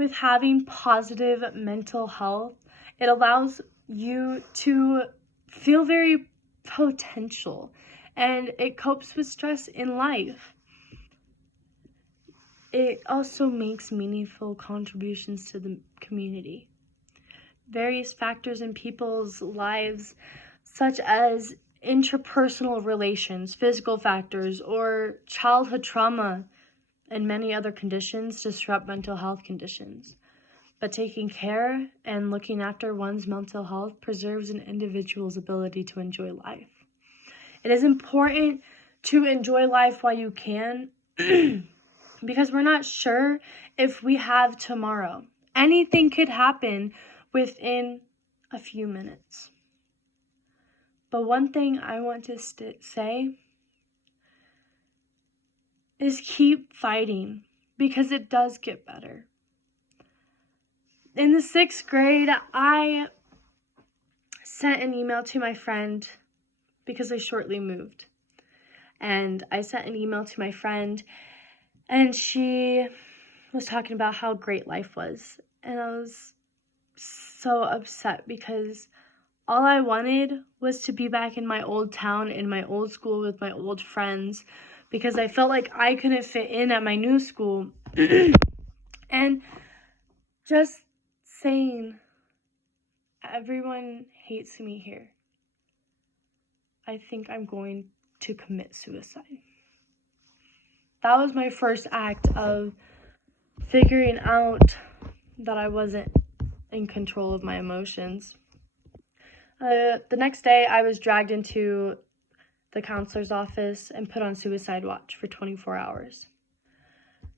with having positive mental health, it allows you to feel very potential, and it copes with stress in life. It also makes meaningful contributions to the community. Various factors in people's lives, such as interpersonal relations, physical factors, or childhood trauma, and many other conditions disrupt mental health conditions. But taking care and looking after one's mental health preserves an individual's ability to enjoy life. It is important to enjoy life while you can because we're not sure if we have tomorrow. Anything could happen within a few minutes. But one thing I want to say is keep fighting, because it does get better. In the 6th grade, I sent an email to my friend because I shortly moved. And I sent an email to my friend, and she was talking about how great life was. And I was so upset because all I wanted was to be back in my old town, in my old school with my old friends, because I felt like I couldn't fit in at my new school. And just saying, everyone hates me here, I think I'm going to commit suicide. That was my first act of figuring out that I wasn't in control of my emotions. The next day, I was dragged into the counselor's office and put on suicide watch for 24 hours.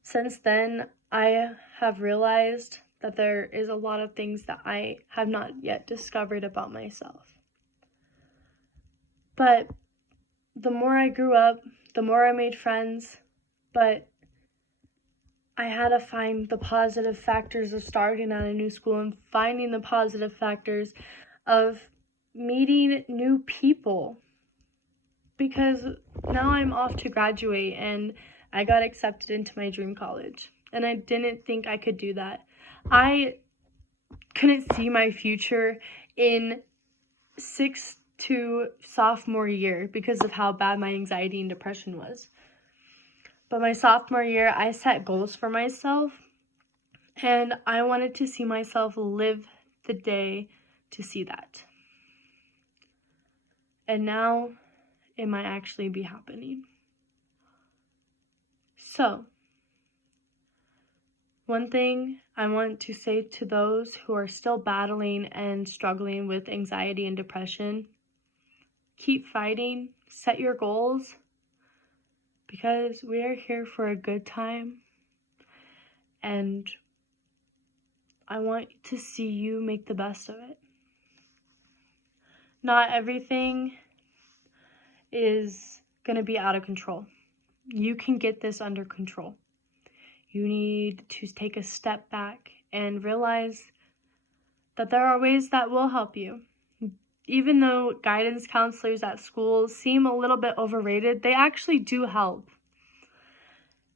Since then, I have realized that there is a lot of things that I have not yet discovered about myself. But the more I grew up, the more I made friends, but I had to find the positive factors of starting at a new school and finding the positive factors of meeting new people, because now I'm off to graduate and I got accepted into my dream college, and I didn't think I could do that. I couldn't see my future in 6th to sophomore year because of how bad my anxiety and depression was. But my sophomore year, I set goals for myself, and I wanted to see myself live the day to see that. And now it might actually be happening. So, one thing I want to say to those who are still battling and struggling with anxiety and depression: keep fighting, set your goals, because we are here for a good time, and I want to see you make the best of it. Not everything is going to be out of control. You can get this under control. You need to take a step back and realize that there are ways that will help you. Even though guidance counselors at schools seem a little bit overrated, they actually do help.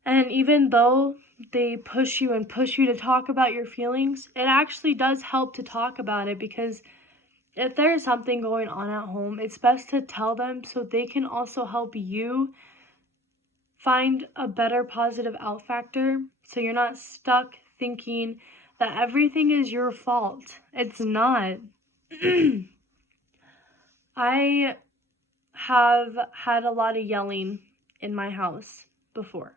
And even though they push you to talk about your feelings, it actually does help to talk about it, because if there's something going on at home, it's best to tell them so they can also help you find a better positive out factor, so you're not stuck thinking that everything is your fault. It's not. I have had a lot of yelling in my house before,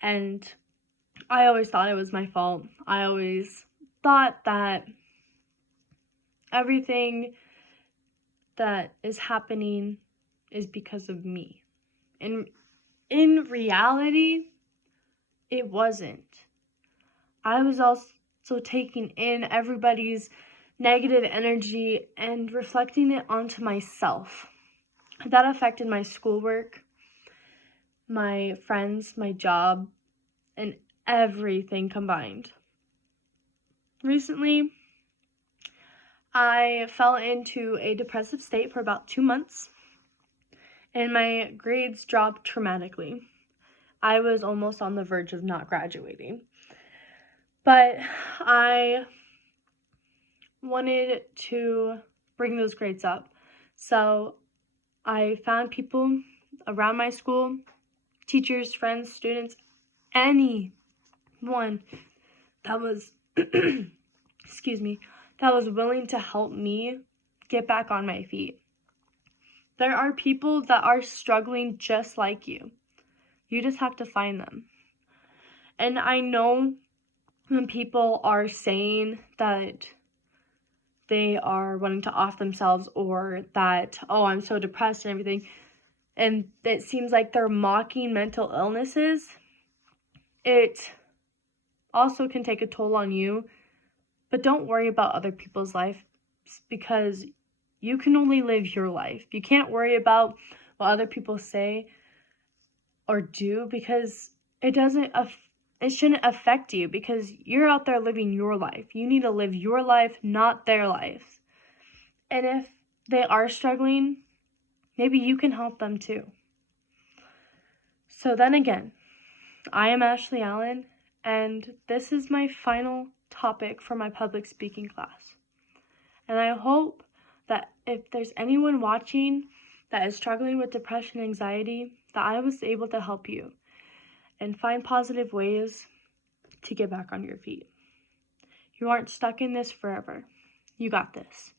and I always thought it was my fault. I always thought that everything that is happening is because of me. And in reality, it wasn't. I was also taking in everybody's negative energy and reflecting it onto myself. That affected my schoolwork, my friends, my job, and everything combined. Recently, I fell into a depressive state for about 2 months, and my grades dropped dramatically. I was almost on the verge of not graduating. But I wanted to bring those grades up. So I found people around my school, teachers, friends, students, anyone that was, excuse me, that was willing to help me get back on my feet. There are people that are struggling just like you. You just have to find them. And I know when people are saying that they are wanting to off themselves or that, oh, I'm so depressed and everything, and it seems like they're mocking mental illnesses, it also can take a toll on you. But don't worry about other people's life because you can only live your life. You can't worry about what other people say or do because it shouldn't affect you because you're out there living your life. You need to live your life, not their lives. And if they are struggling, maybe you can help them too. So then again, I am Ashley Allen, and this is my final topic for my public speaking class. And I hope that if there's anyone watching that is struggling with depression and anxiety, that I was able to help you and find positive ways to get back on your feet. You aren't stuck in this forever. You got this.